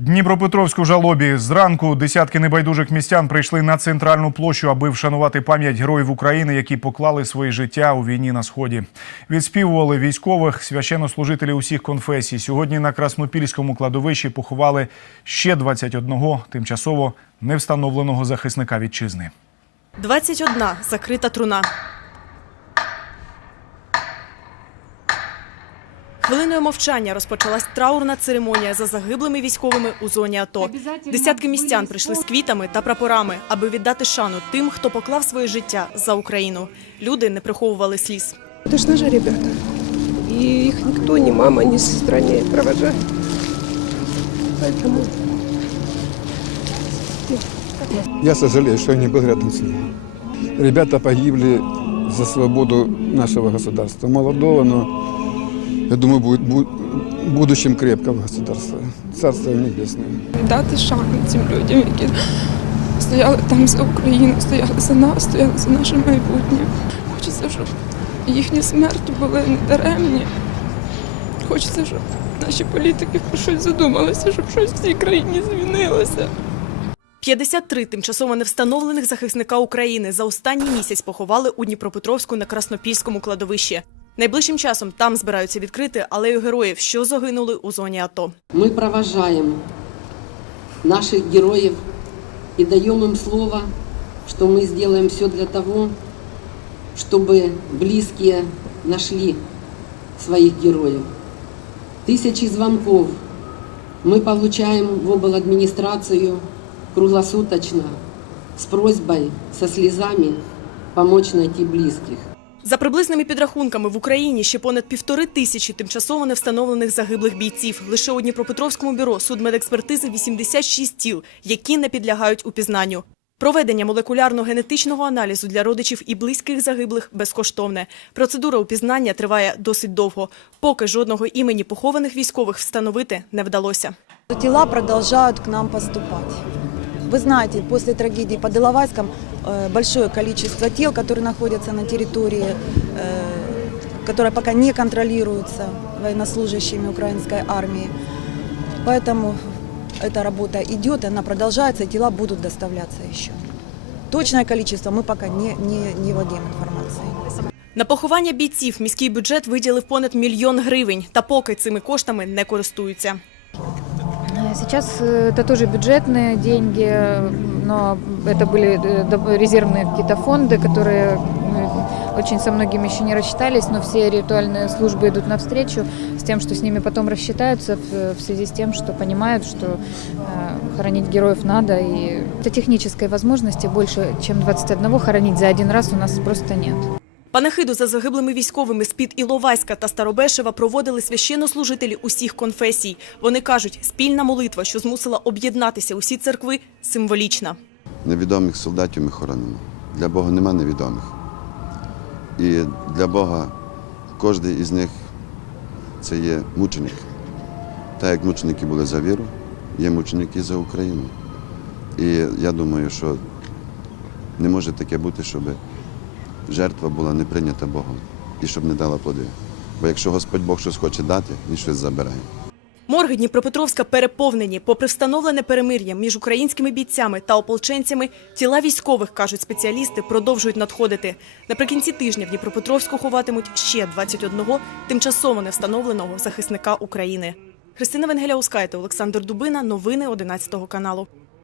Дніпропетровську жалобі зранку десятки небайдужих містян прийшли на центральну площу, аби вшанувати пам'ять героїв України, які поклали свої життя у війні на сході. Відспівували військових, священнослужителі усіх конфесій. Сьогодні на Краснопільському кладовищі поховали ще 21 тимчасово невстановленого захисника вітчизни. 21 закрита труна. Хвилиною мовчання розпочалась траурна церемонія за загиблими військовими у зоні АТО. Десятки містян прийшли з квітами та прапорами, аби віддати шану тим, хто поклав своє життя за Україну. Люди не приховували сліз. Это ж наши ребята. И их никто, ни мама, ни сестра не провожает. Поэтому Я сожалею, что я не был рядом с ним. Ребята погибли за свободу нашего государства. Молодого, но, я думаю, будет бу- будущим крепкого государства. Царство небесное. дати шану цим людям, які стояли там за Україну, стояли за нас, стояли за наше майбутнє. Хочеться, щоб їхні смерті були не даремні. Хочеться, щоб наші політики про щось задумалися, щоб щось в цій країні змінилося. 53 тимчасово невстановлених захисника України за останній місяць поховали у Дніпропетровську на Краснопільському кладовищі. Найближчим часом там збираються відкрити алею героїв, що загинули у зоні АТО. Мы провожаем наших героев и даем им слово, что мы сделаем все для того, чтобы близкие нашли своих героев. Тысячи звонков мы получаем в обладминистрацию круглосуточно с просьбой, со слезами помочь найти близких. За приблизними підрахунками в Україні ще понад півтори тисячі тимчасово невстановлених загиблих бійців. Лише у Дніпропетровському бюро судмедекспертизи 86 тіл, які не підлягають упізнанню. Проведення молекулярно-генетичного аналізу для родичів і близьких загиблих безкоштовне. Процедура упізнання триває досить довго. Поки жодного імені похованих військових встановити не вдалося. Тела продолжают к нам поступать. Вы знаете, после трагедии под Иловайском э, большое количество тел, которые находятся на территории, э, которая пока не контролируется военнослужащими украинской армии. Поэтому эта работа идет, и она продолжается, и тела будут доставляться еще. Точное количество мы пока не, не, не владеем информацией. На поховання бійців міський бюджет виділив понад мільйон гривень, та поки цими коштами не користуються. Сейчас э, это тоже бюджетные деньги, э, но это были э, доп- резервные какие-то фонды, которые э, очень со многими еще не рассчитались, но все ритуальные службы идут навстречу с тем, что с ними потом рассчитаются в, в связи с тем, что понимают, что э, хоронить героев надо. И это технической возможности больше, чем 21 хоронить за один раз у нас просто нет. Панахиду за загиблими військовими з-під Іловайська та Старобешева проводили священнослужителі усіх конфесій. Вони кажуть, спільна молитва, що змусила об'єднатися усі церкви, символічна. Невідомих солдатів ми хоронимо. Для Бога нема невідомих. І для Бога кожен із них це є мученик. Так як мученики були за віру, є мученики за Україну. І я думаю, що не може таке бути, щоб жертва була не прийнята Богом і щоб не дала плоди. Бо якщо Господь Бог щось хоче дати, Він щось забирає. Морги Дніпропетровська переповнені. Попри встановлене перемир'я між українськими бійцями та ополченцями, тіла військових, кажуть спеціалісти, продовжують надходити. Наприкінці тижня в Дніпропетровську ховатимуть ще 21 тимчасово невстановленого захисника України. Христина Венгеля Ускайте, Олександр Дубина. Новини 11 каналу.